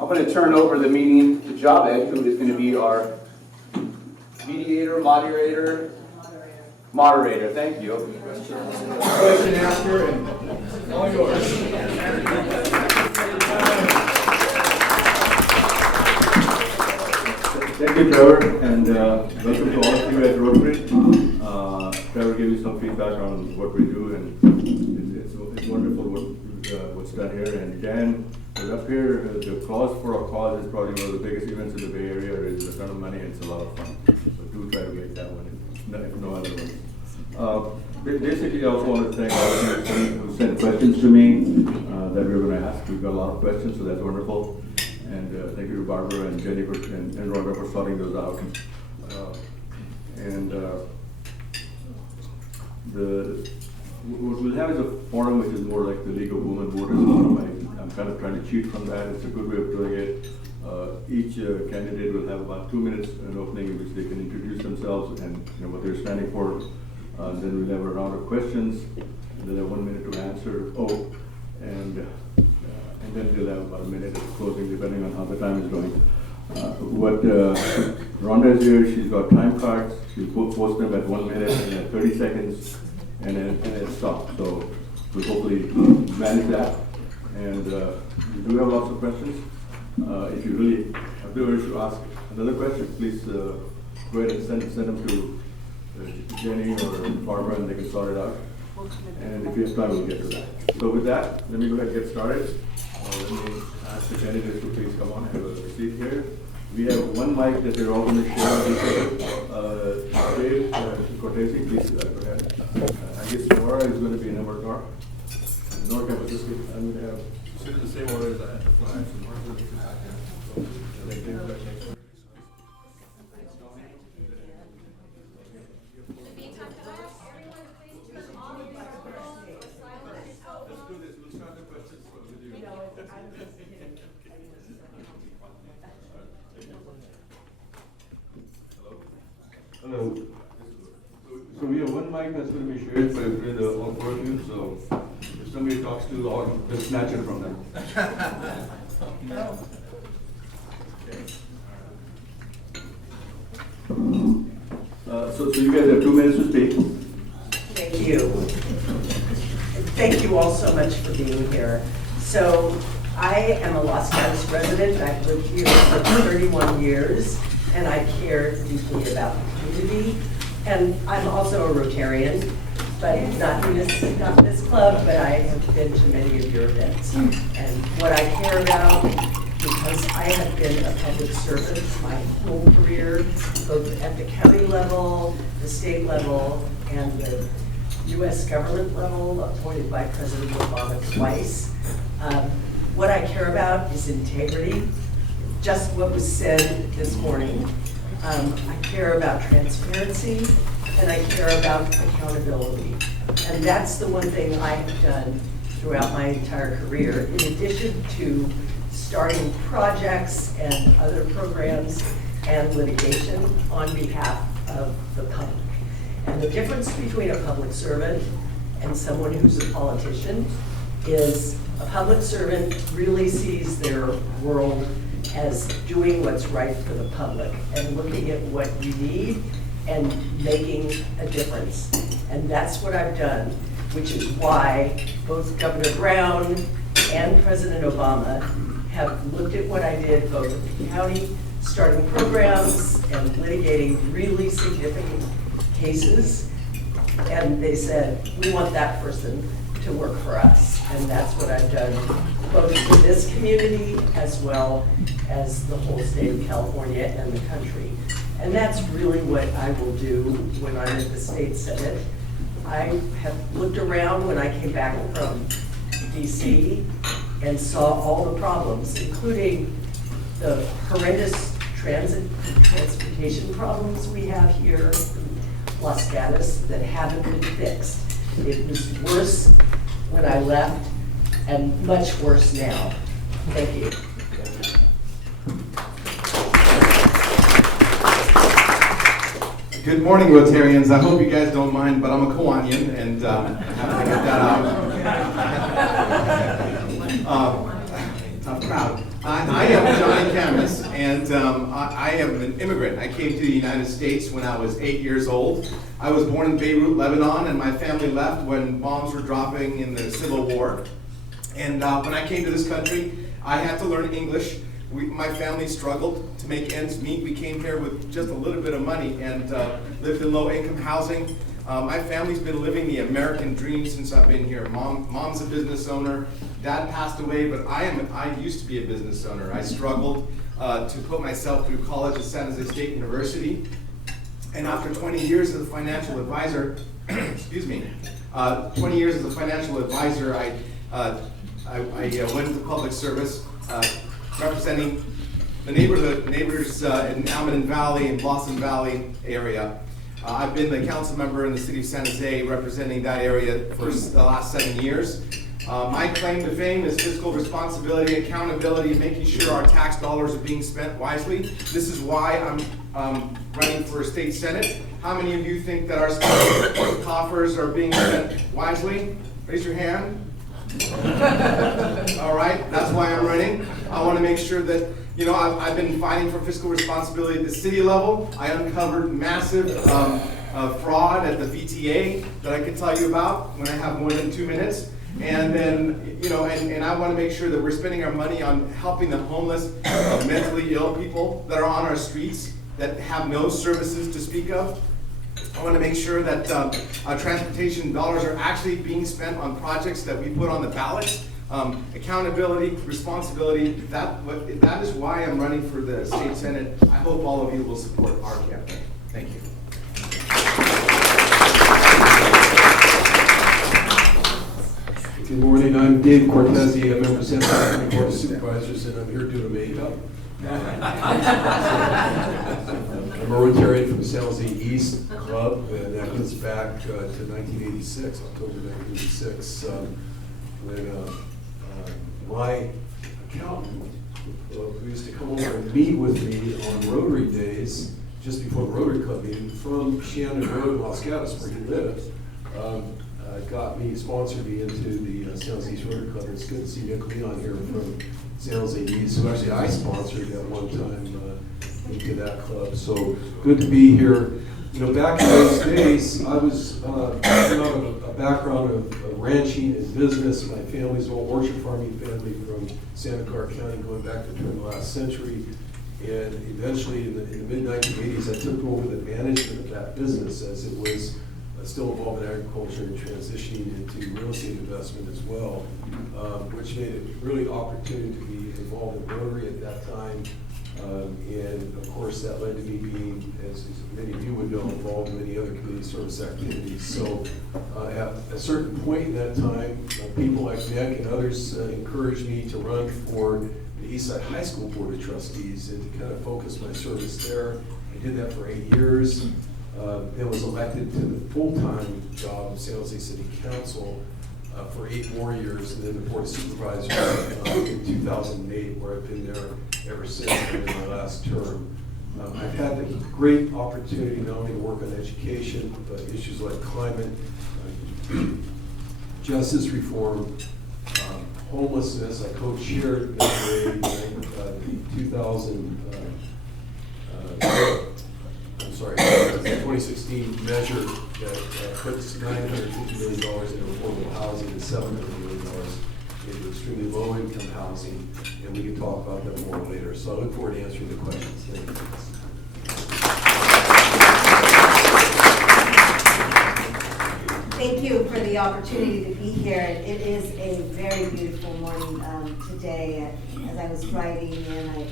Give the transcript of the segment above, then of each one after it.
I'm going to turn over the meeting to Javed, who is going to be our moderator. Thank you. Question after and all yours. Thank you, Trevor, and welcome to all of you at Rotary. Trevor gave you some feedback on what we do, and it's wonderful what's done here. And Dan was up here. The cause for a cause is probably one of the biggest events in the Bay Area. Raises a ton of money, and it's a lot of fun. So do try to make that one, if no other one. Basically, I also want to thank all of you who sent questions to me that we were going to ask. We've got a lot of questions, so that's wonderful. And thank you to Barbara and Jenny and Rhoda for sorting those out. What we'll have is a forum which is more like the League of Women Voters Forum. I'm kind of trying to cheat from that. It's a good way of doing it. Each candidate will have about 2 minutes, an opening in which they can introduce themselves and what they're standing for. Then we'll have a round of questions, and they'll have 1 minute to answer. And then we'll have about a minute of closing, depending on how the time is going. Rhonda is here. She's got time cards. She'll post them at 1 minute and at 30 seconds, and then stop. So we'll hopefully manage that. And we do have lots of questions. If you really have the urge to ask another question, please go ahead and send them to Jenny or Barbara, and they can sort it out. And if you have time, we'll get to that. So with that, let me go ahead and get started. Let me ask the candidates to please come on and have a seat here. We have one mic that we're all going to share with each other. Dave, Cortese, please go ahead. I guess Nora is going to be number Nora. Nora Campos, I'm going to have. Sit in the same order as I had the flags. Hello. So we have one mic that's going to be shared with all four of you. So if somebody talks too loud, just snatch it from them. So you guys have 2 minutes to speak. Thank you. Thank you all so much for being here. So I am a Los Gatos resident. I've lived here for 31 years, and I care deeply about the community. And I'm also a Rotarian, but not in this club, but I have been to many of your events. And what I care about, because I have been a public servant my whole career, both at the county level, the state level, and the U.S. government level, appointed by President Obama twice. What I care about is integrity, just what was said this morning. I care about transparency, and I care about accountability. And that's the one thing I have done throughout my entire career, in addition to starting projects and other programs and litigation on behalf of the public. And the difference between a public servant and someone who's a politician is a public servant really sees their world as doing what's right for the public and looking at what you need and making a difference. And that's what I've done, which is why both Governor Brown and President Obama have looked at what I did both at the county, starting programs and litigating really significant cases. And they said, we want that person to work for us. And that's what I've done, both for this community as well as the whole state of California and the country. And that's really what I will do when I'm at the state senate. I have looked around when I came back from DC and saw all the problems, including the horrendous transportation problems we have here in Los Gatos that haven't been fixed. It was worse when I left and much worse now. Thank you. Good morning, Rotarians. I hope you guys don't mind, but I'm a Kawanian, and I have to get that out. I'm proud. I am. immigrant. I came to the United States when I was 8 years old. I was born in Beirut, Lebanon, and my family left when bombs were dropping in the Civil War. And when I came to this country, I had to learn English. My family struggled to make ends meet. We came here with just a little bit of money and lived in low-income housing. My family's been living the American dream since I've been here. Mom's a business owner. Dad passed away, but I used to be a business owner. I struggled to put myself through college at San Jose State University. And after 20 years as a financial advisor, excuse me, 20 years as a financial advisor, I went into public service, representing the neighbors in Almaden Valley and Blossom Valley area. I've been the council member in the city of San Jose, representing that area for the last 7 years. My claim to fame is fiscal responsibility, accountability, making sure our tax dollars are being spent wisely. This is why I'm running for state senate. How many of you think that our state coffers are being spent wisely? Raise your hand. All right, that's why I'm running. I want to make sure that, you know, I've been fighting for fiscal responsibility at the city level. I uncovered massive fraud at the VTA that I could tell you about when I have more than 2 minutes. And then, you know, and I want to make sure that we're spending our money on helping the homeless, mentally ill people that are on our streets that have no services to speak of. I want to make sure that transportation dollars are actually being spent on projects that we put on the ballots. Accountability, responsibility, that is why I'm running for the state senate. I hope all of you will support our campaign. Thank you. Good morning, I'm Dave Cortese, a member of Santa Fe County Board of Supervisors, and I'm here doing makeup. I'm a Rotarian from San Jose East Club, and that goes back to 1986, October 1986, when my accountant who used to come over and meet with me on Rotary days, just before the Rotary Club meeting, from Shannon Road in Los Gatos, where he lived, sponsored me into the San Jose East Rotary Club. It's good to see Nick Leon here from San Jose East, who actually I sponsored at one time into that club. So good to be here. You know, back in those days, I was coming out of a background of ranching and business. My family's an old orchard farming family from Santa Clara County, going back to the turn of the last century. And eventually, in the mid-1980s, I took over the management of that business as it was still involved in agriculture and transitioning into real estate investment as well, which made it really opportune to be involved in Rotary at that time. And of course, that led to me being, as many of you would know, involved in many other community service activities. So at a certain point in that time, people like Nick and others encouraged me to run for the Eastside High School Board of Trustees and to kind of focus my service there. I did that for 8 years. Then was elected to the full-time job of San Jose City Council for 8 more years, and then the Board of Supervisors in 2008, where I've been there ever since, in my last term. I've had the great opportunity not only to work on education, but issues like climate, justice reform, homelessness. I co-chaired the 2016 measure that puts $950 million in affordable housing and $700 million into extremely low-income housing, and we can talk about that more later. So I look forward to answering the questions. Thank you. Thank you for the opportunity to be here. It is a very beautiful morning today. As I was driving in, I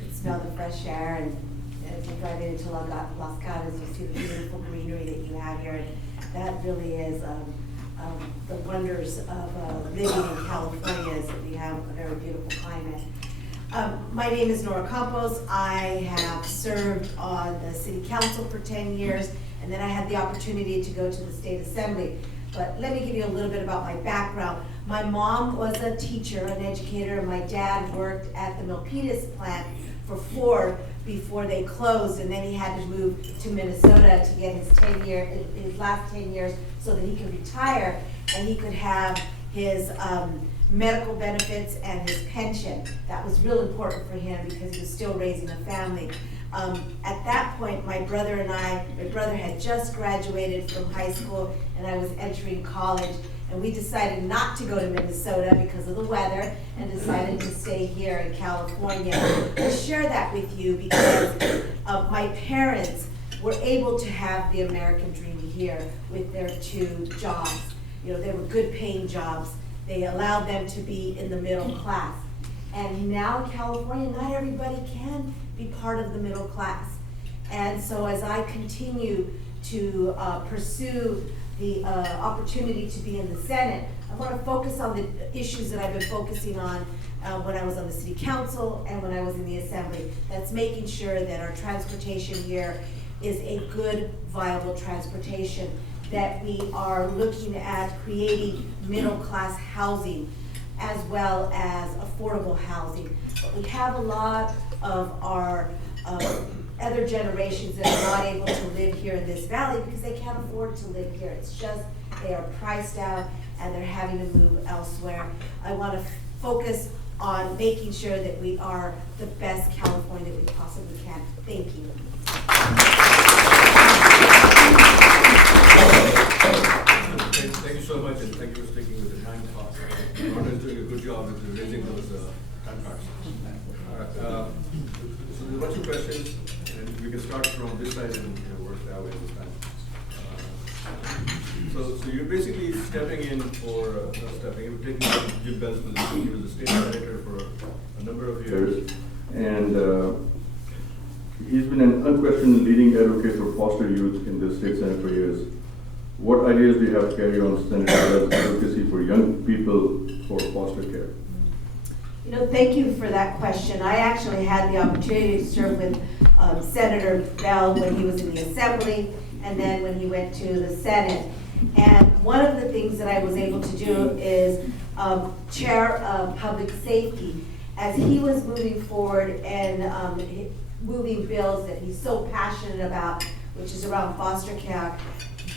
could smell the fresh air, and as you drive into Los Gatos, you see the beautiful greenery that you have here. And that really is the wonders of living in California, is that we have a very beautiful climate. My name is Nora Campos. I have served on the city council for 10 years, and then I had the opportunity to go to the state assembly. But let me give you a little bit about my background. My mom was a teacher, an educator, and my dad worked at the Milpitas plant for Ford before they closed, and then he had to move to Minnesota to get his last 10 years so that he could retire and he could have his medical benefits and his pension. That was real important for him because he was still raising a family. At that point, my brother had just graduated from high school, and I was entering college. And we decided not to go to Minnesota because of the weather, and decided to stay here in California. I share that with you because my parents were able to have the American dream here with their 2 jobs. You know, they were good paying jobs. They allowed them to be in the middle class. And now in California, not everybody can be part of the middle class. And so as I continue to pursue the opportunity to be in the Senate, I want to focus on the issues that I've been focusing on when I was on the City Council and when I was in the Assembly. That's making sure that our transportation here is a good, viable transportation, that we are looking at creating middle-class housing as well as affordable housing. But we have a lot of our other generations that are not able to live here in this valley because they can't afford to live here. It's just they are priced out and they're having to move elsewhere. I want to focus on making sure that we are the best California that we possibly can. Thank you. Thank you so much, and thank you for sticking with the time clock. Nora is doing a good job with raising those time cards. All right, so there's a bunch of questions, and we can start from this side and work that way this time. So you're basically stepping in for, you're taking Jim Beall's position. He was a state senator for a number of years. And he's been an unquestioned leading advocate for foster youth in the state Senate for years. What ideas do you have to carry on Senator Beall's advocacy for young people for foster care? You know, thank you for that question. I actually had the opportunity to serve with Senator Beall when he was in the Assembly and then when he went to the Senate. And one of the things that I was able to do is chair public safety as he was moving forward and moving bills that he's so passionate about, which is around foster care.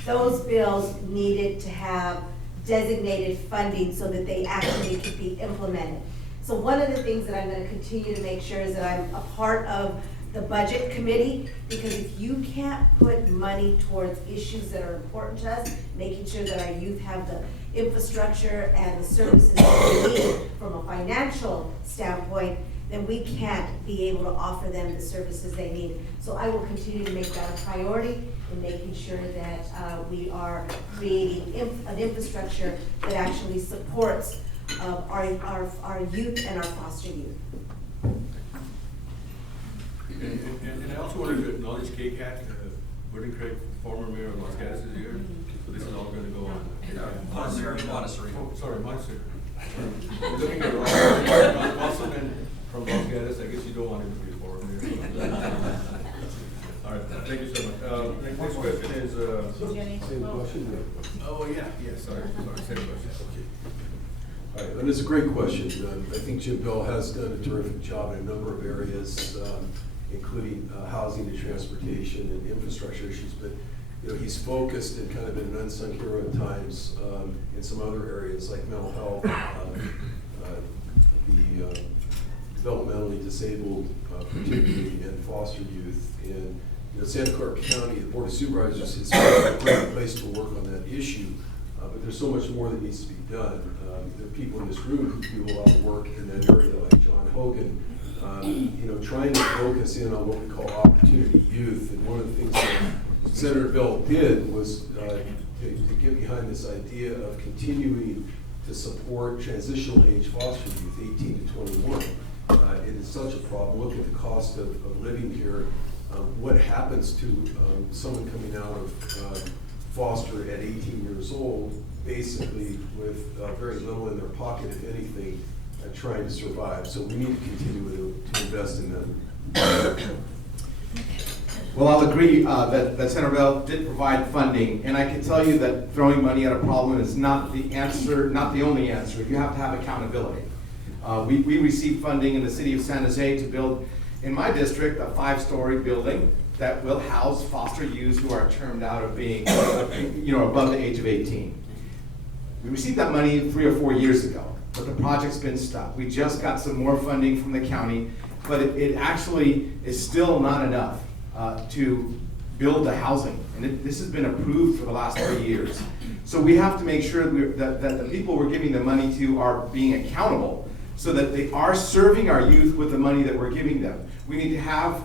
Those bills needed to have designated funding so that they actually could be implemented. So one of the things that I'm going to continue to make sure is that I'm a part of the budget committee, because if you can't put money towards issues that are important to us, making sure that our youth have the infrastructure and the services that they need from a financial standpoint, then we can't be able to offer them the services they need. So I will continue to make that a priority in making sure that we are creating an infrastructure that actually supports our youth and our foster youth. And I also wanted to acknowledge KCAT, Burton Craig, former mayor of Los Gatos, is here. So this is all going to go on. Monte Sereno. Sorry, Monte Sereno. Looking at Ravel, also been from Los Gatos. I guess you don't want him to be a former mayor. All right, thank you so much. Next question is. Same question? Oh, yeah, sorry, same question. All right, and it's a great question. I think Jim Beall has done a terrific job in a number of areas, including housing and transportation and infrastructure issues. But he's focused and kind of been an unsung hero at times in some other areas like mental health, the developmentally disabled, particularly, and foster youth. And Santa Clara County, the Board of Supervisors, is a great place to work on that issue. But there's so much more that needs to be done. There are people in this room who do a lot of work in that area, like John Hogan, trying to focus in on what we call opportunity youth. And one of the things that Senator Beall did was to get behind this idea of continuing to support transitional age foster youth, 18 to 21. It is such a problem. Look at the cost of living here. What happens to someone coming out of foster at 18 years old, basically with very little in their pocket, if anything, trying to survive. So we need to continue to invest in them. Well, I'll agree that Senator Ravel did provide funding, and I can tell you that throwing money at a problem is not the answer, not the only answer. You have to have accountability. We received funding in the city of San Jose to build, in my district, a 5-story building that will house foster youth who are termed out of being, above the age of 18. We received that money 3 or 4 years ago, but the project's been stuck. We just got some more funding from the county, but it actually is still not enough to build the housing. And this has been approved for the last 3 years. So we have to make sure that the people we're giving the money to are being accountable so that they are serving our youth with the money that we're giving them. We need to have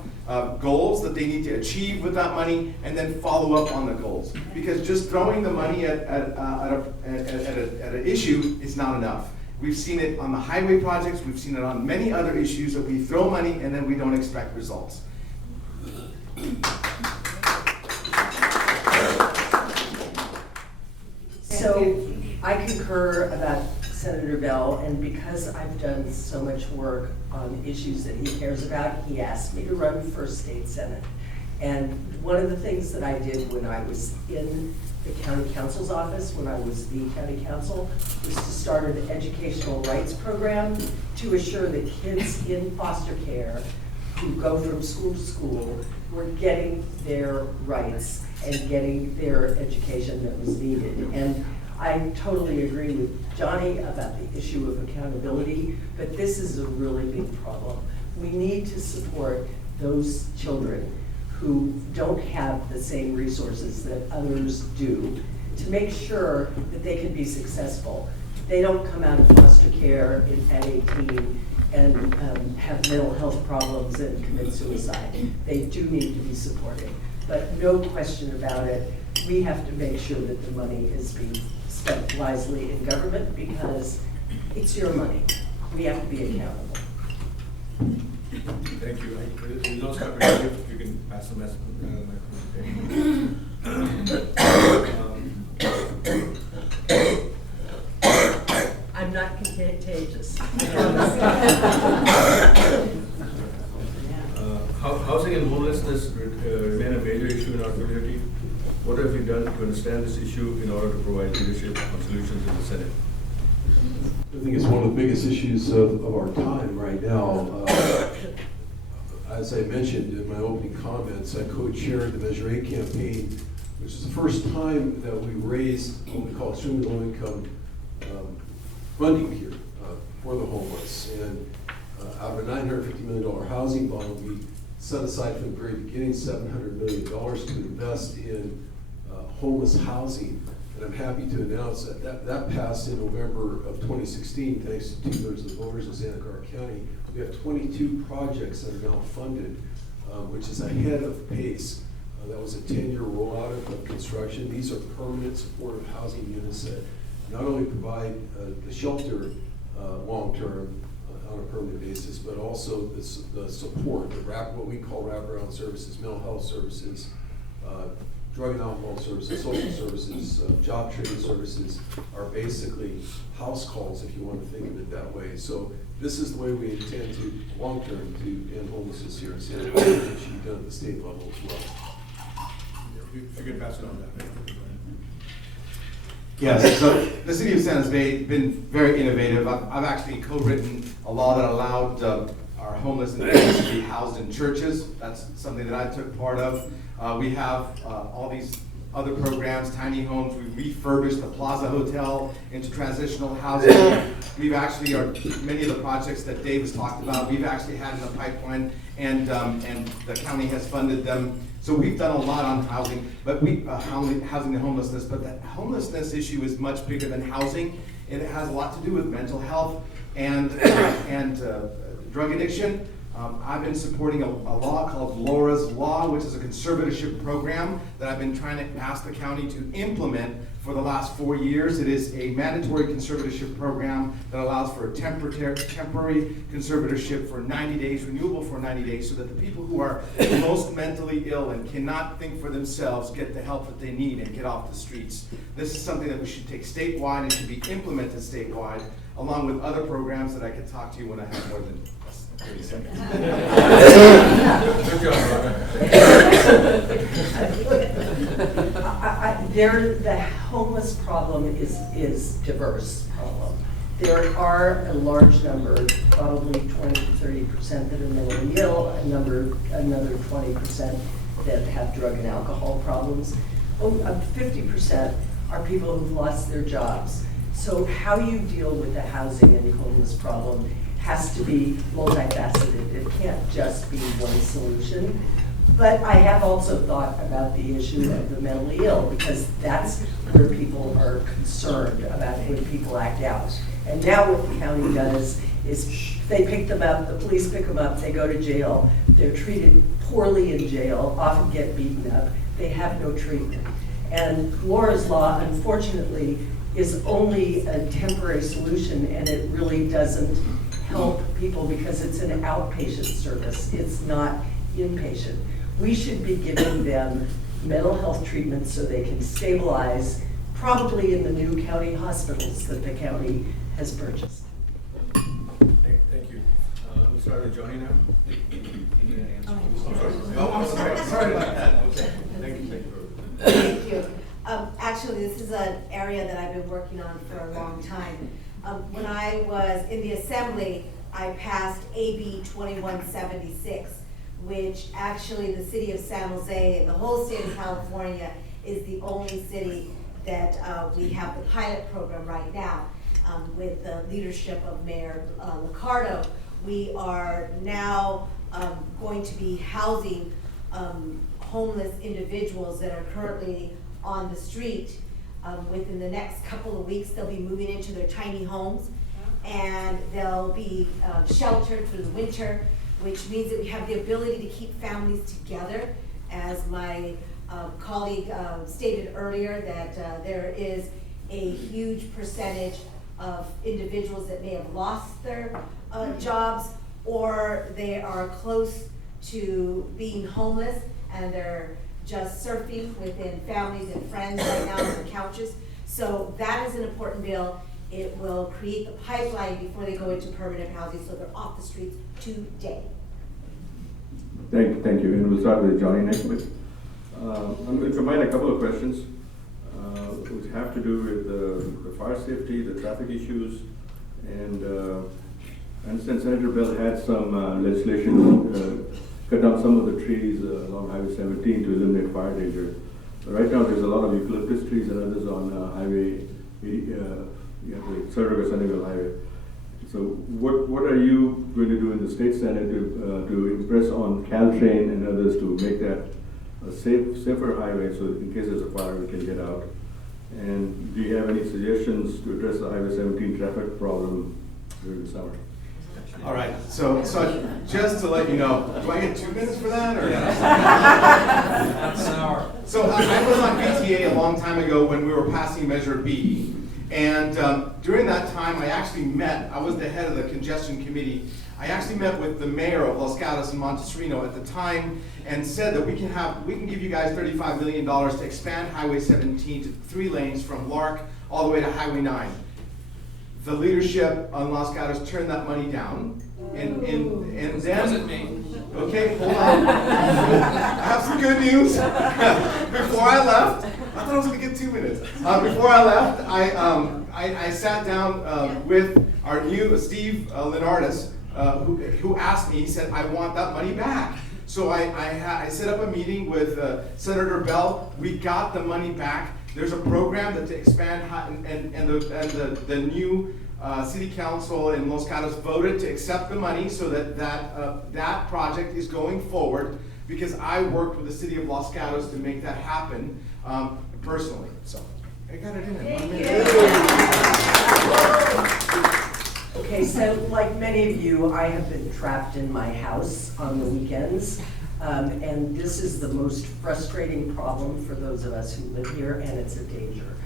goals that they need to achieve with that money and then follow up on the goals. Because just throwing the money at an issue is not enough. We've seen it on the highway projects, we've seen it on many other issues that we throw money and then we don't expect results. So I concur about Senator Beall, and because I've done so much work on issues that he cares about, he asked me to run for state senate. And one of the things that I did when I was in the county council's office, when I was the county council, was to start an educational rights program to assure that kids in foster care who go from school to school were getting their rights and getting their education that was needed. And I totally agree with Johny about the issue of accountability, but this is a really big problem. We need to support those children who don't have the same resources that others do to make sure that they can be successful. They don't come out of foster care at 18 and have mental health problems and commit suicide. They do need to be supported. But no question about it, we have to make sure that the money is being spent wisely in government because it's your money. We have to be accountable. Thank you. We'll not stop it. You can pass the message. I'm not contagious. Housing and homelessness remain a major issue in our community. What have you done to understand this issue in order to provide leadership on solutions in the Senate? I think it's one of the biggest issues of our time right now. As I mentioned in my opening comments, I co-chaired the Measure A campaign, which is the first time that we raised what we call extremely low income funding here for the homeless. And out of a $950 million housing bond, we set aside from the very beginning $700 million to invest in homeless housing. And I'm happy to announce that passed in November of 2016, thanks to 2/3 of the voters in Santa Clara County. We have 22 projects that are now funded, which is ahead of pace. That was a 10-year rollout of construction. These are permanent supportive housing units that not only provide the shelter long-term on a permanent basis, but also the support, what we call wraparound services, mental health services, drug and alcohol services, social services, job training services are basically house calls, if you want to think of it that way. So this is the way we intend to, long-term, to end homelessness here in Santa Clara. It should be done at the state level as well. If you could pass it on that. Yes, so the city of San Jose has been very innovative. I've actually co-written a law that allowed our homeless individuals to be housed in churches. That's something that I took part of. We have all these other programs, tiny homes. We refurbished the Plaza Hotel into transitional housing. We've actually, many of the projects that Dave has talked about, we've actually had in the pipeline, and the county has funded them. So we've done a lot on housing, but housing and homelessness. But the homelessness issue is much bigger than housing. It has a lot to do with mental health and drug addiction. I've been supporting a law called Laura's Law, which is a conservatorship program that I've been trying to ask the county to implement for the last 4 years. It is a mandatory conservatorship program that allows for a temporary conservatorship for 90 days, renewable for 90 days, so that the people who are most mentally ill and cannot think for themselves get the help that they need and get off the streets. This is something that we should take statewide and should be implemented statewide, along with other programs that I could talk to you when I have more than 30 seconds. Good job, The homeless problem is diverse problem. There are a large number, probably 20 to 30% that are mentally ill, another 20% that have drug and alcohol problems. 50% are people who've lost their jobs. So how you deal with the housing and homeless problem has to be multifaceted. It can't just be one solution. But I have also thought about the issue of the mentally ill, because that's where people are concerned about when people act out. And now what the county does is they pick them up, the police pick them up, they go to jail, they're treated poorly in jail, often get beaten up, they have no treatment. And Laura's Law, unfortunately, is only a temporary solution, and it really doesn't help people because it's an outpatient service, it's not inpatient. We should be giving them mental health treatment so they can stabilize, probably in the new county hospitals that the county has purchased. Thank you. We'll start with Johny now. Oh, I'm sorry, sorry about that. Okay. Thank you. Thank you. Actually, this is an area that I've been working on for a long time. When I was in the assembly, I passed AB 2176, which actually the city of San Jose and the whole state of California is the only city that we have the pilot program right now. With the leadership of Mayor Liccardo, we are now going to be housing homeless individuals that are currently on the street. Within the next couple of weeks, they'll be moving into their tiny homes, and they'll be sheltered through the winter, which means that we have the ability to keep families together. As my colleague stated earlier, that there is a huge percentage of individuals that may have lost their jobs, or they are close to being homeless and they're just surfing within families and friends right now on the couches. So that is an important bill. It will create the pipeline before they go into permanent housing, so they're off the streets today. Thank you. And we'll start with Johny next week. I'm going to combine a couple of questions which have to do with the fire safety, the traffic issues, and I understand Senator Beall had some legislation cut down some of the trees along Highway 17 to eliminate fire danger. But right now, there's a lot of eucalyptus trees and others on Highway 80, the Saratoga and Campbell Highway. So what are you going to do in the state senate to impress on Caltrain and others to make that a safer highway, so in case there's a fire we can get out? And do you have any suggestions to address the Highway 17 traffic problem during the summer? All right, so just to let you know, do I get 2 minutes for that, or? That's an hour. So I was on BTA a long time ago when we were passing Measure B, and during that time I was the head of the congestion committee. I actually met with the mayor of Los Gatos and Monte Sereno at the time and said that we can give you guys $35 million to expand Highway 17 to 3 lanes from Lark all the way to Highway 9. The leadership on Los Gatos turned that money down, and then Wasn't me. Okay, hold on. I have some good news. Before I left, I thought I was going to get 2 minutes. Before I left, I sat down with our new Steve Lenardis, who asked me. He said, "I want that money back." So I set up a meeting with Senator Beall. We got the money back. There's a program that to expand, and the new city council in Los Gatos voted to accept the money so that project is going forward, because I worked with the city of Los Gatos to make that happen personally. So I got it in. Okay, so like many of you, I have been trapped in my house on the weekends. And this is the most frustrating problem for those of us who live here, and it's a danger.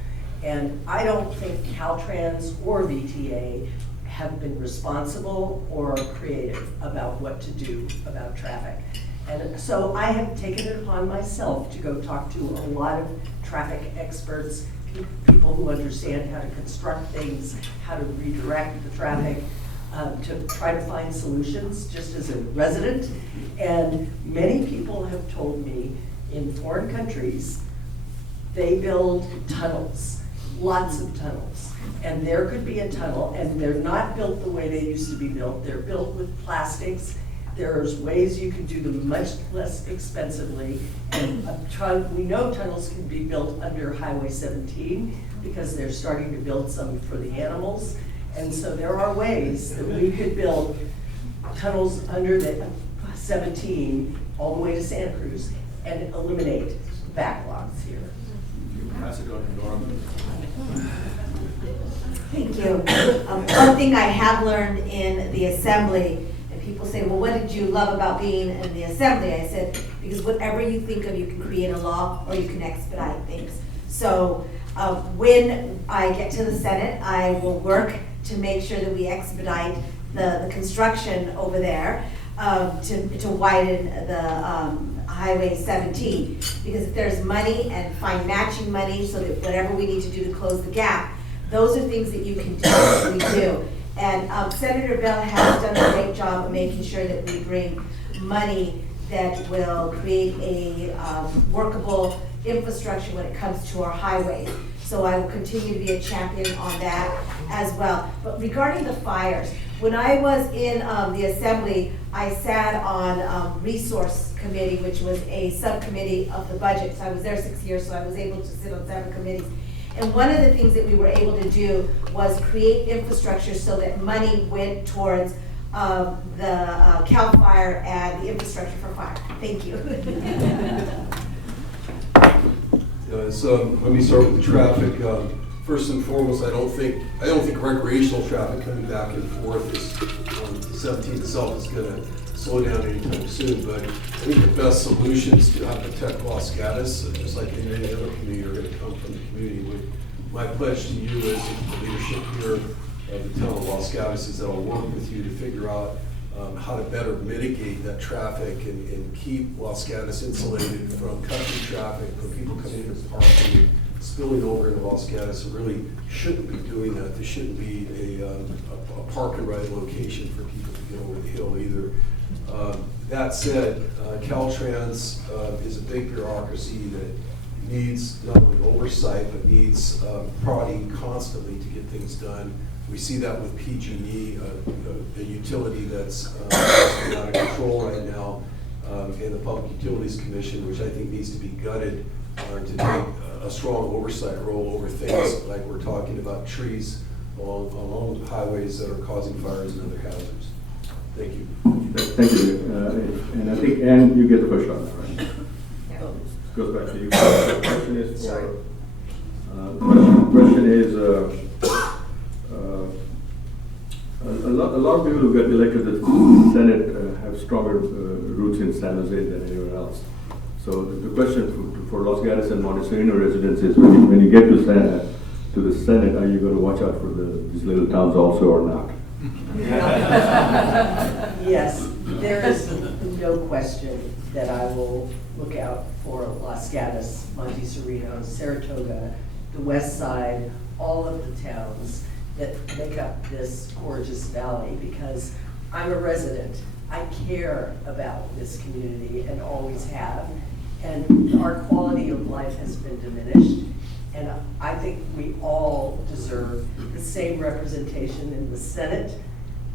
And I don't think Caltrans or VTA have been responsible or creative about what to do about traffic. And so I have taken it upon myself to go talk to a lot of traffic experts, people who understand how to construct things, how to redirect the traffic, to try to find solutions just as a resident. And many people have told me in foreign countries, they build tunnels, lots of tunnels. And there could be a tunnel, and they're not built the way they used to be built. They're built with plastics. There's ways you can do them much less expensively. And we know tunnels can be built under Highway 17 because they're starting to build some for the animals. And so there are ways that we could build tunnels under the 17 all the way to Santa Cruz and eliminate backlogs here. Pass it on to Nora. Thank you. One thing I have learned in the assembly, and people say, well, what did you love about being in the assembly? I said, because whatever you think of, you can create a law or you can expedite things. So when I get to the Senate, I will work to make sure that we expedite the construction over there to widen the Highway 17. Because if there's money and find matching money so that whatever we need to do to close the gap, those are things that you can do, that we do. And Senator Beall has done a great job of making sure that we bring money that will create a workable infrastructure when it comes to our highways. So I will continue to be a champion on that as well. But regarding the fires, when I was in the assembly, I sat on resource committee, which was a subcommittee of the budget. So I was there 6 years, so I was able to sit on 7 committees. And one of the things that we were able to do was create infrastructure so that money went towards the CAL FIRE and the infrastructure for fire. Thank you. Let me start with the traffic. First and foremost, I don't think recreational traffic coming back and forth is 17 itself is going to slow down anytime soon. But I think the best solutions to help protect Los Gatos, just like in any other community, are going to come from the community. My pledge to you as the leadership here of the town of Los Gatos is that I'll work with you to figure out how to better mitigate that traffic and keep Los Gatos insulated from country traffic, from people coming in and parking and spilling over into Los Gatos. It really shouldn't be doing that. There shouldn't be a park and ride location for people to get over the hill either. That said, Caltrans is a big bureaucracy that needs not only oversight, but needs prodding constantly to get things done. We see that with PG&E, a utility that's out of control right now, and the Public Utilities Commission, which I think needs to be gutted to take a strong oversight role over things like we're talking about trees along highways that are causing fires and other hazards. Thank you. Thank you. And I think, Ann, you get the first shot, right? Goes back to you. The question is for, question is, a lot of people who get elected to the Senate have stronger roots in San Jose than anywhere else. So the question for Los Gatos and Monte Sereno residents is, when you get to the Senate, are you going to watch out for these little towns also or not? Yes, there is no question that I will look out for Los Gatos, Monte Sereno, Saratoga, the West Side, all of the towns that make up this gorgeous valley, because I'm a resident. I care about this community and always have. And our quality of life has been diminished. And I think we all deserve the same representation in the Senate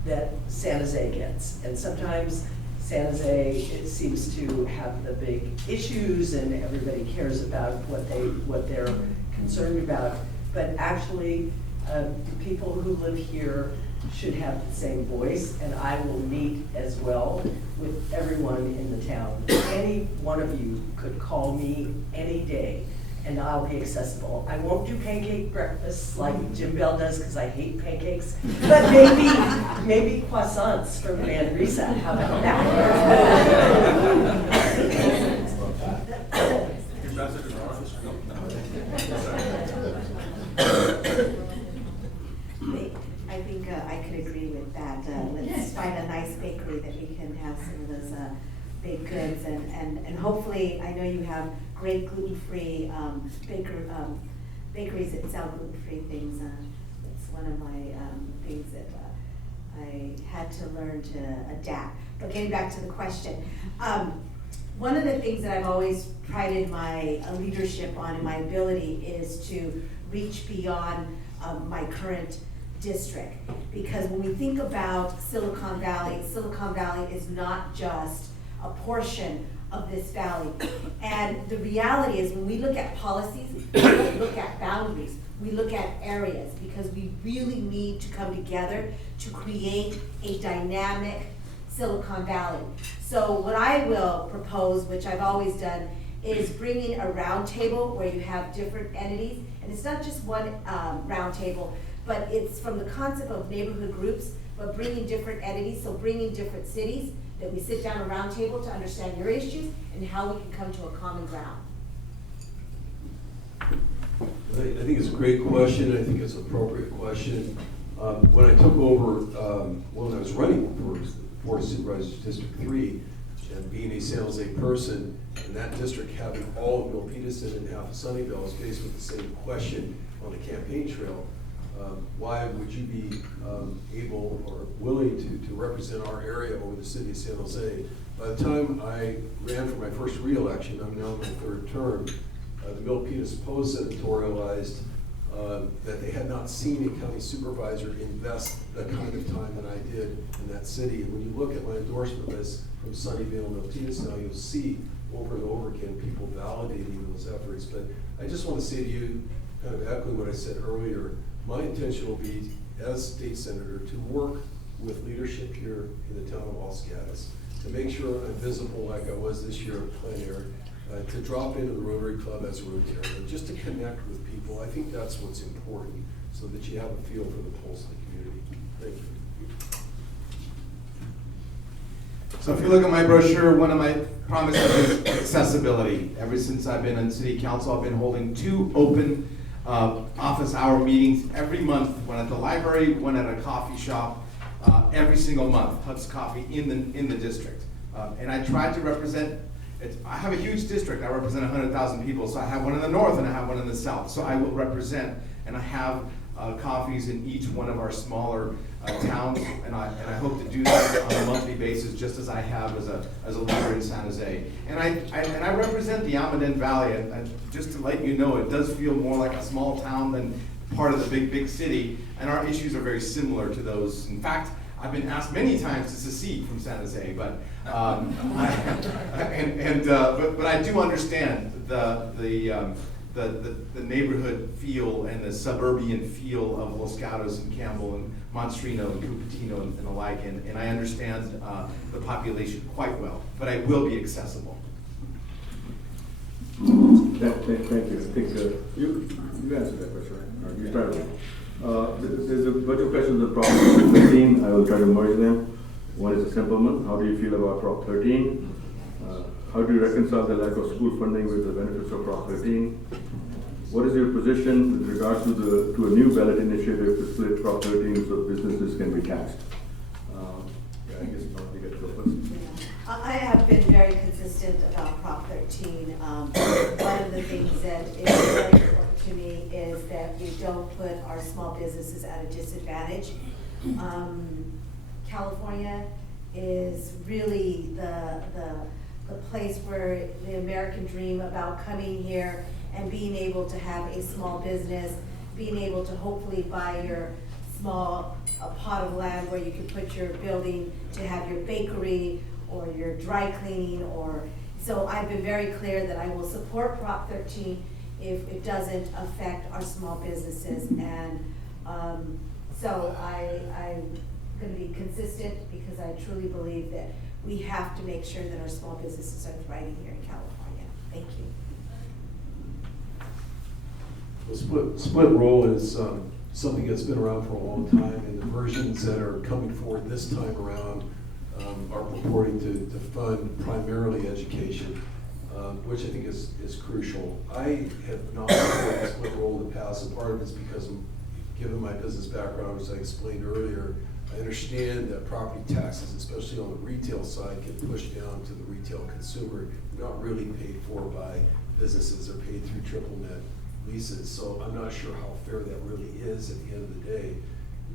that San Jose gets. And sometimes San Jose, it seems to have the big issues and everybody cares about what they're concerned about. But actually, the people who live here should have the same voice, and I will meet as well with everyone in the town. Any one of you could call me any day, and I'll be accessible. I won't do pancake breakfasts like Jim Beall does, because I hate pancakes, but maybe croissants from Van Risa. How about I think I could agree with that. Let's find a nice bakery that we can have some of those baked goods, and hopefully, I know you have great gluten-free bakeries that sell gluten-free things. That's one of my things that I had to learn to adapt. But getting back to the question, one of the things that I've always prided my leadership on and my ability is to reach beyond my current district. Because when we think about Silicon Valley is not just a portion of this valley. And the reality is, when we look at policies, we don't look at boundaries, we look at areas, because we really need to come together to create a dynamic Silicon Valley. So what I will propose, which I've always done, is bringing a round table where you have different entities, and it's not just one round table, but it's from the concept of neighborhood groups, but bringing different entities, so bringing different cities, that we sit down a round table to understand your issues and how we can come to a common ground. I think it's a great question. I think it's an appropriate question. When I took over, when I was running for Board of Supervisors District 3, and being a San Jose person, and that district having all of Milpitas and half of Sunnyvale, I was faced with the same question on the campaign trail. Why would you be able or willing to represent our area over the city of San Jose? By the time I ran for my first re-election, I'm now in my third term, the Milpitas Post editorialized that they had not seen a county supervisor invest the kind of time that I did in that city. And when you look at my endorsement list from Sunnyvale and Milpitas now, you'll see over and over again people validating those efforts. But I just want to say to you, kind of echoing what I said earlier, my intention will be, as state senator, to work with leadership here in the town of Los Gatos, to make sure I'm visible like I was this year at plein air, to drop into the Rotary Club as a Rotarian, just to connect with people. I think that's what's important, so that you have a feel for the pulse of the community. Thank you. So if you look at my brochure, one of my promises is accessibility. Ever since I've been on city council, I've been holding 2 open office hour meetings every month, one at the library, one at a coffee shop, every single month, Hub's Coffee in the district. And I try to represent, I have a huge district, I represent 100,000 people, so I have one in the north and I have one in the south. So I will represent, and I have coffees in each one of our smaller towns, and I hope to do that on a monthly basis, just as I have as a leader in San Jose. And I represent the Almaden Valley, and just to let you know, it does feel more like a small town than part of the big city, and our issues are very similar to those. In fact, I've been asked many times to secede from San Jose, but but I do understand the neighborhood feel and the suburban feel of Los Gatos and Campbell and Monte Sereno and Cupertino and the like, and I understand the population quite well, but I will be accessible. Thank you. I think you answered that question, right? Or you started. There's a bunch of questions on Prop 13. I will try to merge them. One is a simple one. How do you feel about Prop 13? How do you reconcile the lack of school funding with the benefits of Prop 13? What is your position with regard to a new ballot initiative to split Prop 13 so businesses can be taxed? I guess you get to go first. I have been very consistent about Prop 13. One of the things that is very important to me is that we don't put our small businesses at a disadvantage. California is really the place where the American dream about coming here and being able to have a small business, being able to hopefully buy your small pot of land where you can put your building to have your bakery or your dry cleaning, or so I've been very clear that I will support Prop 13 if it doesn't affect our small businesses, and so I'm going to be consistent because I truly believe that we have to make sure that our small businesses are thriving here in California. Thank you. Well, split roll is something that's been around for a long time, and the versions that are coming forward this time around are purporting to fund primarily education, which I think is crucial. I have not supported split roll in the past, and part of it's because, given my business background, as I explained earlier, I understand that property taxes, especially on the retail side, get pushed down to the retail consumer, not really paid for by businesses, or paid through triple net leases. So I'm not sure how fair that really is at the end of the day.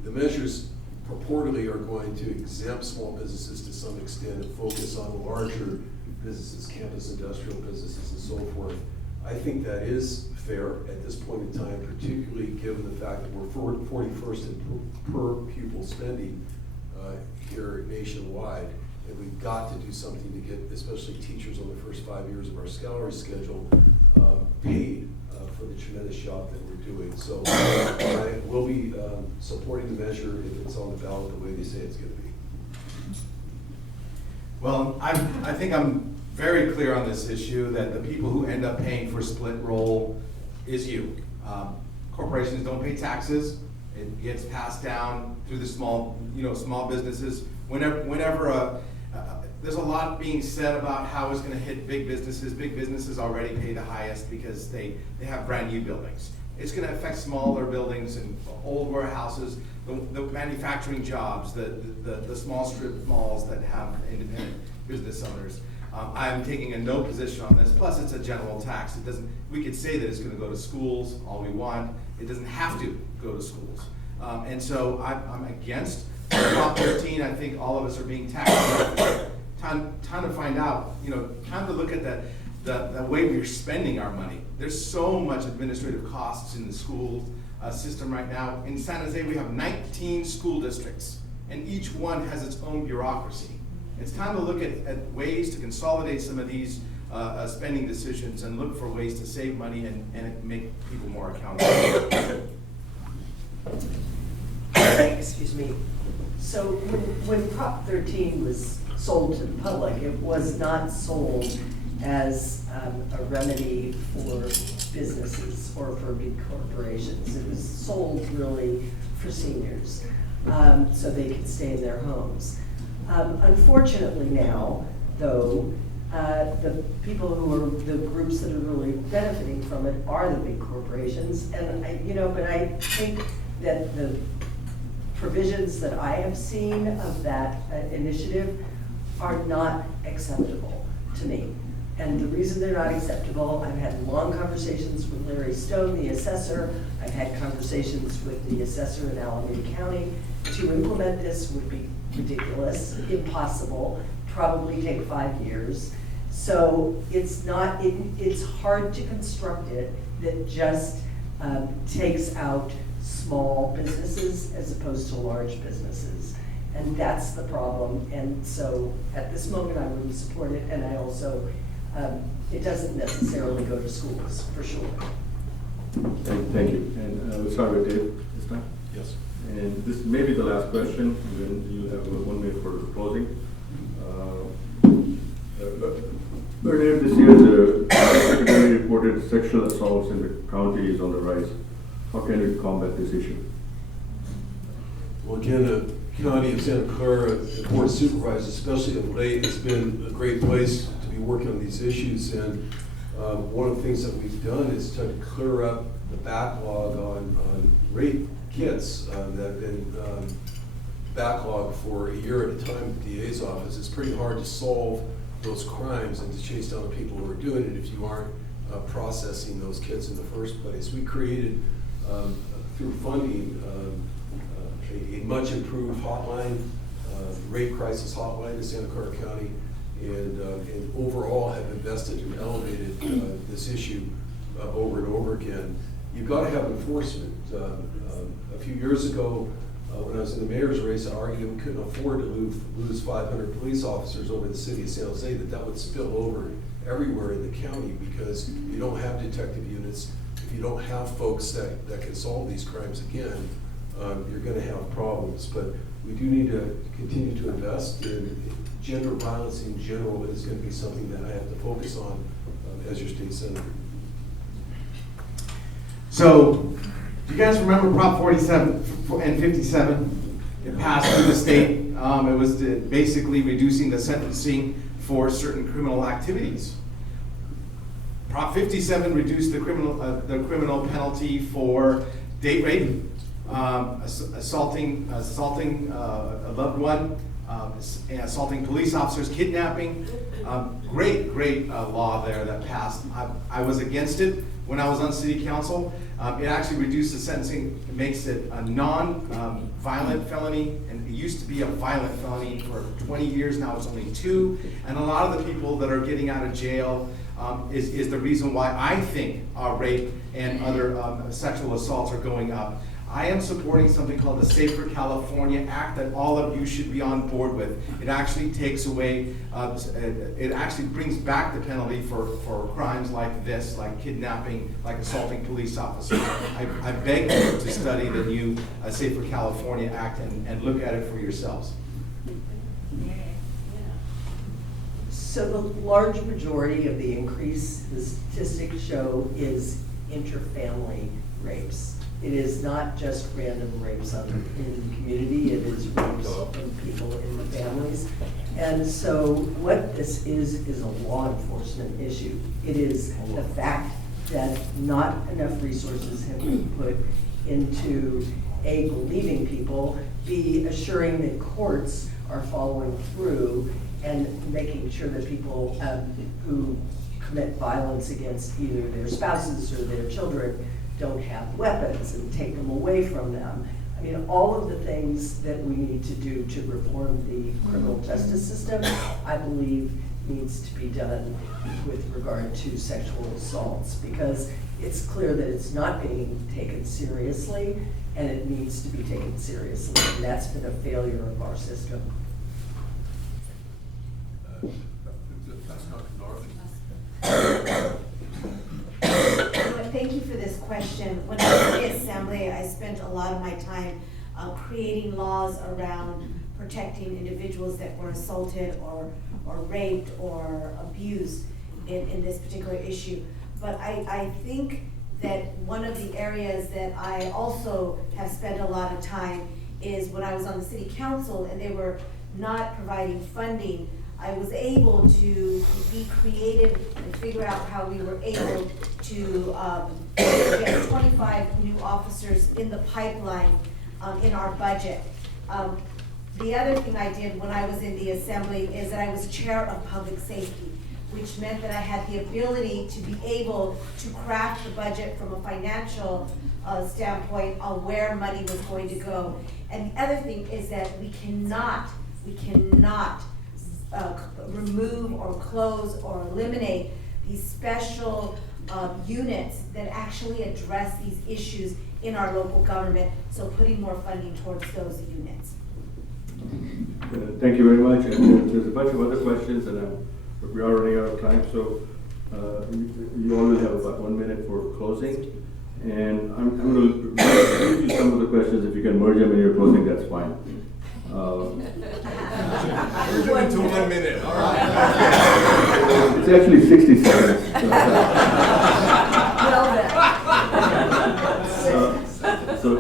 The measures purportedly are going to exempt small businesses to some extent and focus on larger businesses, campus industrial businesses and so forth. I think that is fair at this point in time, particularly given the fact that we're 41st in per pupil spending here nationwide, and we've got to do something to get especially teachers on the first 5 years of our salary schedule paid for the tremendous job that we're doing. So I will be supporting the measure if it's on the ballot the way they say it's going to be. Well, I think I'm very clear on this issue that the people who end up paying for split roll is you. Corporations don't pay taxes. It gets passed down through the small businesses. Whenever there's a lot being said about how it's going to hit big businesses. Big businesses already pay the highest because they have brand new buildings. It's going to affect smaller buildings and old warehouses, the manufacturing jobs, the small strip malls that have independent business owners. I'm taking a no position on this. Plus, it's a general tax. It doesn't. We could say that it's going to go to schools all we want. It doesn't have to go to schools. And so I'm against Prop 13. I think all of us are being taxed. Time to find out. Time to look at the way we're spending our money. There's so much administrative costs in the school system right now. In San Jose, we have 19 school districts, and each one has its own bureaucracy. It's time to look at ways to consolidate some of these spending decisions and look for ways to save money and make people more accountable. Excuse me. So when Prop 13 was sold to the public, it was not sold as a remedy for businesses or for big corporations. It was sold really for seniors, so they could stay in their homes. Unfortunately now, though, the people who are the groups that are really benefiting from it are the big corporations. And but I think that the provisions that I have seen of that initiative are not acceptable to me. And the reason they're not acceptable, I've had long conversations with Larry Stone, the assessor. I've had conversations with the assessor in Alameda County. To implement this would be ridiculous, impossible, probably take 5 years. So it's hard to construct it that just takes out small businesses as opposed to large businesses. And that's the problem. And so at this moment, I wouldn't support it. And I also, it doesn't necessarily go to schools, for sure. Thank you. And we'll start with Dave this time. Yes. And this may be the last question, and then you have 1 minute for closing. Earlier this year, the Secretary reported sexual assaults in the county is on the rise. How can we combat this issue? Well, again, the County of Santa Clara, the Board of Supervisors, especially of late, has been a great place to be working on these issues. And one of the things that we've done is to clear up the backlog on rape kits that have been backlogged for a year at a time at the DA's office. It's pretty hard to solve those crimes and to chase down the people who are doing it if you aren't processing those kits in the first place. We created, through funding, a much improved hotline, rape crisis hotline in Santa Clara County, and overall have invested and elevated this issue over and over again. You've got to have enforcement. A few years ago, when I was in the mayor's race, I argued that we couldn't afford to lose 500 police officers over the city of San Jose, that would spill over everywhere in the county, because you don't have detective units. If you don't have folks that can solve these crimes again, you're going to have problems. But we do need to continue to invest in gender violence in general. Is going to be something that I have to focus on as your state senator. So, do you guys remember Prop 47 and 57? It passed through the state. It was basically reducing the sentencing for certain criminal activities. Prop 57 reduced the criminal penalty for date rape, assaulting a loved one, assaulting police officers, kidnapping. Great law there that passed. I was against it when I was on city council. It actually reduced the sentencing. It makes it a non-violent felony, and it used to be a violent felony for 20 years. Now it's only 2. And a lot of the people that are getting out of jail is the reason why I think rape and other sexual assaults are going up. I am supporting something called the Safer California Act that all of you should be on board with. It actually takes away, it actually brings back the penalty for crimes like this, like kidnapping, like assaulting police officers. I beg you to study the new Safer California Act and look at it for yourselves. So the large majority of the increase, the statistics show, is interfamily rapes. It is not just random rapes in the community, it is rapes from people in the families. And so what this is a law enforcement issue. It is the fact that not enough resources have been put into A, believing people, B, assuring that courts are following through and making sure that people who commit violence against either their spouses or their children don't have weapons and take them away from them. I mean, all of the things that we need to do to reform the criminal justice system, I believe needs to be done with regard to sexual assaults, because it's clear that it's not being taken seriously and it needs to be taken seriously, and that's been a failure of our system. That's not Nora. Thank you for this question. When I was in the Assembly, I spent a lot of my time creating laws around protecting individuals that were assaulted or raped or abused in this particular issue. But I think that one of the areas that I also have spent a lot of time is when I was on the city council and they were not providing funding, I was able to be creative and figure out how we were able to get 25 new officers in the pipeline in our budget. The other thing I did when I was in the Assembly is that I was chair of public safety, which meant that I had the ability to be able to craft the budget from a financial standpoint on where money was going to go. And the other thing is that we cannot remove or close or eliminate these special units that actually address these issues in our local government, so putting more funding towards those units. Thank you very much. And there's a bunch of other questions, and but we are running out of time, so you all will have about 1 minute for closing. And I'm going to read you some of the questions. If you can merge them in your closing, that's fine. We're doing to 1 minute, all right. It's actually 60 seconds. So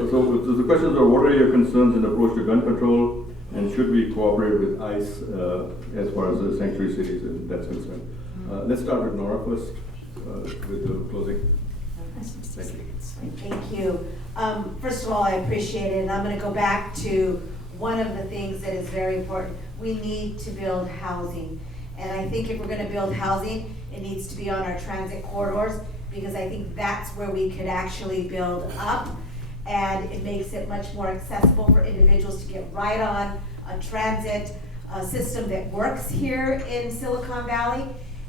the questions are, what are your concerns in approach to gun control, and should we cooperate with ICE as far as the sanctuary cities and that's concerned? Let's start with Nora first, with the closing. Thank you. Thank you. First of all, I appreciate it, and I'm going to go back to one of the things that is very important. We need to build housing, and I think if we're going to build housing, it needs to be on our transit corridors, because I think that's where we could actually build up, and it makes it much more accessible for individuals to get right on a transit system that works here in Silicon Valley.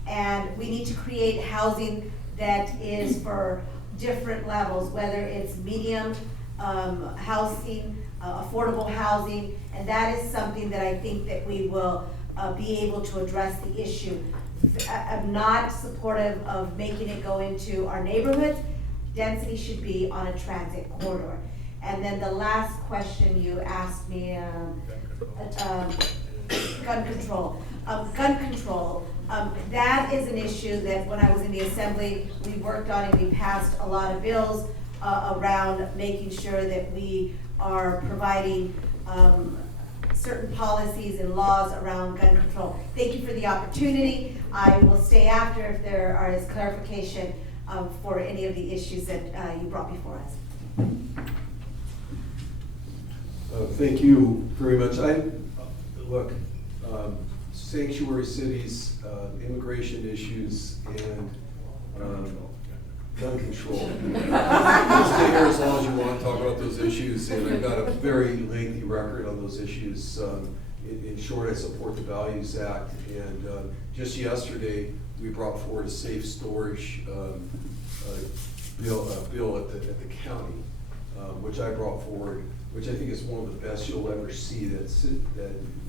And we need to create housing that is for different levels, whether it's medium housing, affordable housing, and that is something that I think that we will be able to address the issue. I'm not supportive of making it go into our neighborhoods. Density should be on a transit corridor. And then the last question you asked me, gun control. Gun control, that is an issue that when I was in the Assembly, we worked on and we passed a lot of bills around making sure that we are providing certain policies and laws around gun control. Thank you for the opportunity. I will stay after if there is clarification for any of the issues that you brought before us. Thank you very much. Look, sanctuary cities, immigration issues, and gun control. I'll stay here as long as you want to talk about those issues, and I've got a very lengthy record on those issues. In short, I support the Values Act, and just yesterday we brought forward a safe storage bill at the county. which I brought forward, which I think is one of the best you'll ever see, that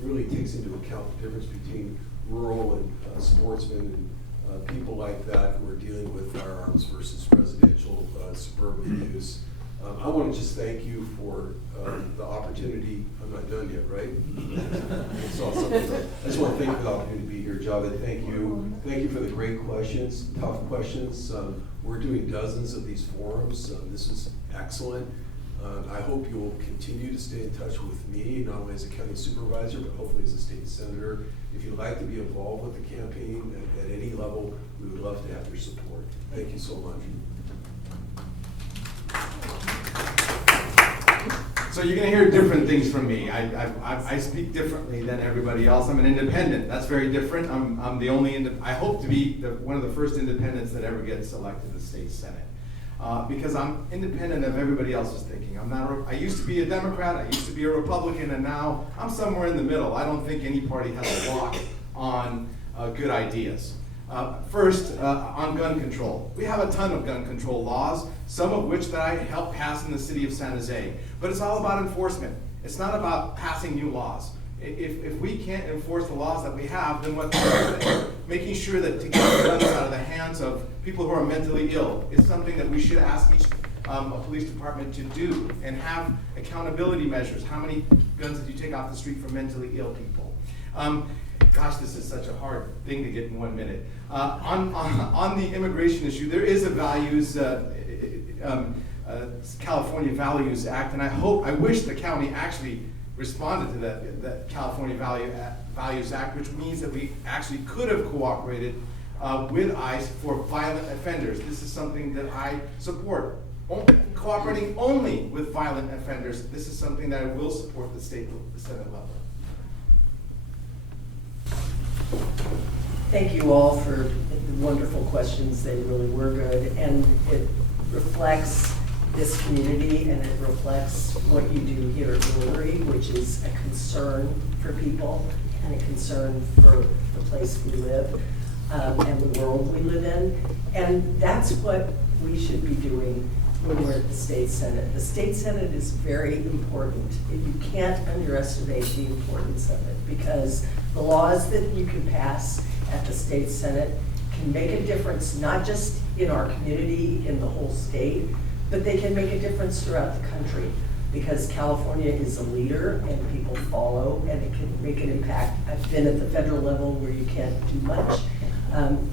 really takes into account the difference between rural and sportsmen and people like that who are dealing with firearms versus residential suburban use. I want to just thank you for the opportunity. I'm not done yet, right? I saw something. I just want to thank you for the opportunity to be here, Javed. Thank you. Thank you for the great questions, tough questions. We're doing dozens of these forums. This is excellent. I hope you will continue to stay in touch with me, not only as a county supervisor, but hopefully as a state senator. If you'd like to be involved with the campaign at any level, we would love to have your support. Thank you so much. So you're going to hear different things from me. I speak differently than everybody else. I'm an independent. That's very different. I'm the only, I hope to be one of the first independents that ever gets elected to the state senate. Because I'm independent of everybody else's thinking. I used to be a Democrat, I used to be a Republican, and now I'm somewhere in the middle. I don't think any party has a lock on good ideas. First, on gun control. We have a ton of gun control laws, some of which that I helped pass in the city of San Jose. But it's all about enforcement. It's not about passing new laws. If we can't enforce the laws that we have, then what's making sure that to get guns out of the hands of people who are mentally ill is something that we should ask each police department to do, and have accountability measures. How many guns did you take off the street from mentally ill people? Gosh, this is such a hard thing to get in 1 minute. On the immigration issue, there is a California Values Act, and I wish the county actually responded to that California Values Act, which means that we actually could have cooperated with ICE for violent offenders. This is something that I support. Cooperating only with violent offenders. This is something that I will support the state, the Senate level. Thank you all for the wonderful questions. They really were good, and it reflects this community, and it reflects what you do here at Rotary, which is a concern for people and a concern for the place we live and the world we live in. And that's what we should be doing when we're at the state senate. The state senate is very important. You can't underestimate the importance of it, because the laws that you can pass at the state senate can make a difference, not just in our community, in the whole state, but they can make a difference throughout the country, because California is a leader and people follow, and it can make an impact. I've been at the federal level where you can't do much.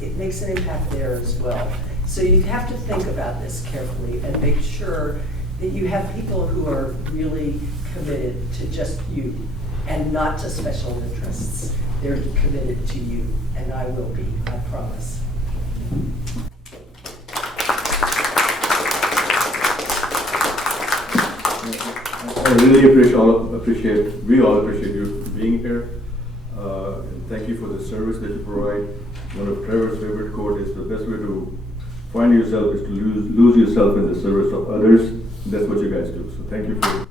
It makes an impact there as well. So you have to think about this carefully and make sure that you have people who are really committed to just you and not to special interests. They're committed to you, and I will be, I promise. I really we all appreciate you being here. And thank you for the service that you provide. One of Trevor's favorite quote is, the best way to find yourself is to lose yourself in the service of others. That's what you guys do. So thank you for